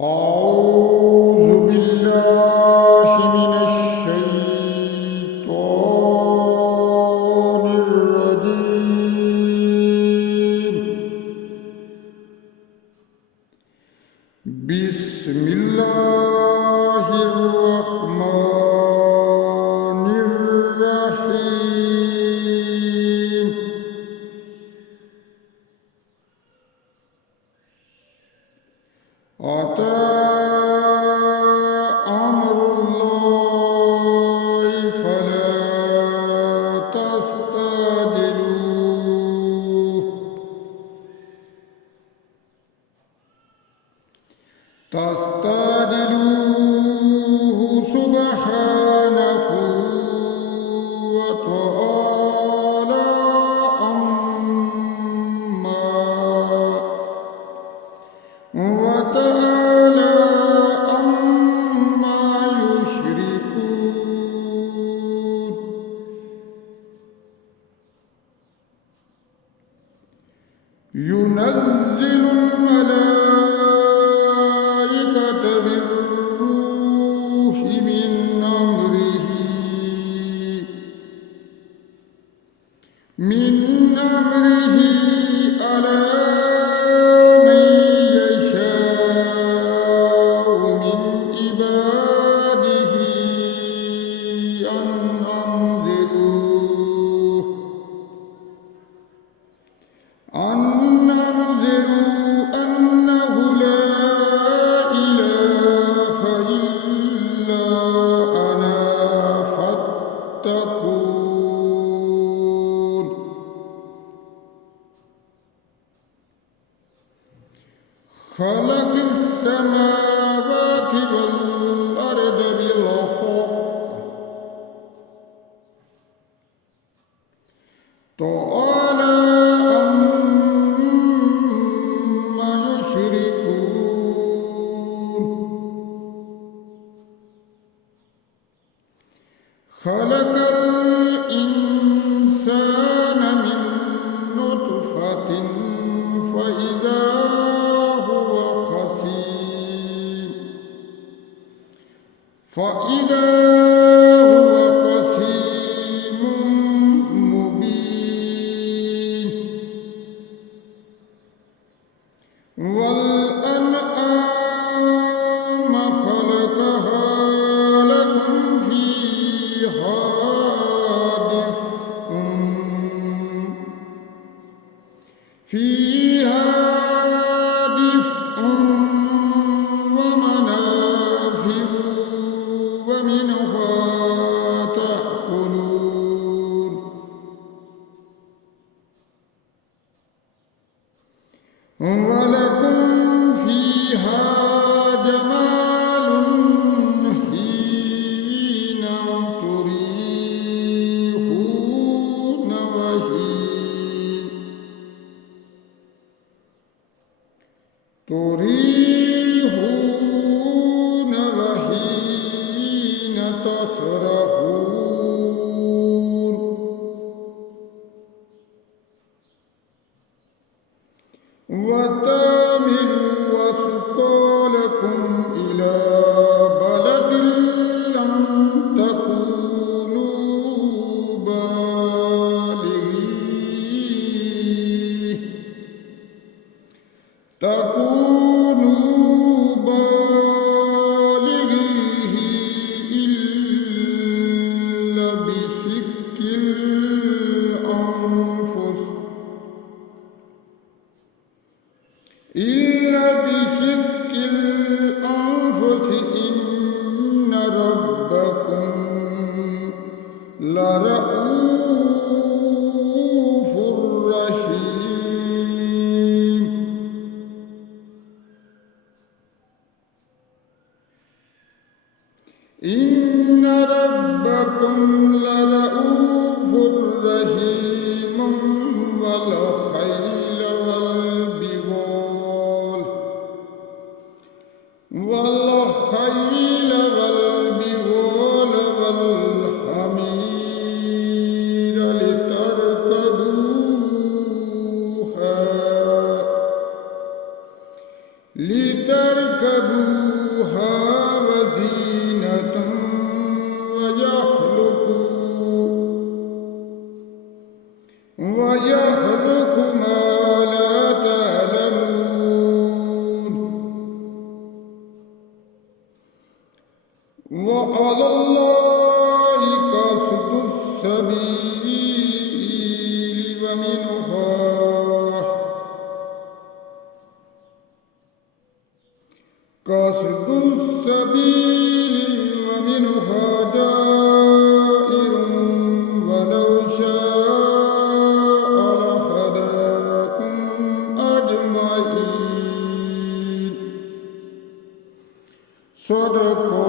أعوذ بالله من الشيطان الرجيم. بسم الله الرحمن الرحيم. أتى أمر الله فلا تستعجلوه سبحانه وتعالى عما يشركون. ينزل الملائكة بالروح من أمره على من يشاء من عباده أن أنذروا أنه لا إله إلا أنا فاتقون. خلق السماوات والأرض بالحق تعالى عما يشركون. خلق الإنسان من نطفة فإذا هو خصيم مبين. والأنعام خلقها لكم فيها دفء ومنافع ومنها تأكلون. ولكم فيها جمال حين تريحون وحين تسرحون. وتحملوا أثقالكم إلى بلد لم تكونوا بالغيه إلا بشق الأنفس إن ربكم لرؤوف رحيم. إن ربكم لرؤوف رحيم. والخيل والبغال والحمير لتركبوها لتركبوها وزينة ويخلق ما لا تعلمون وعلى الله قصد السبيل ومنها دائر ولو شاء لهداكم أجمعين صدق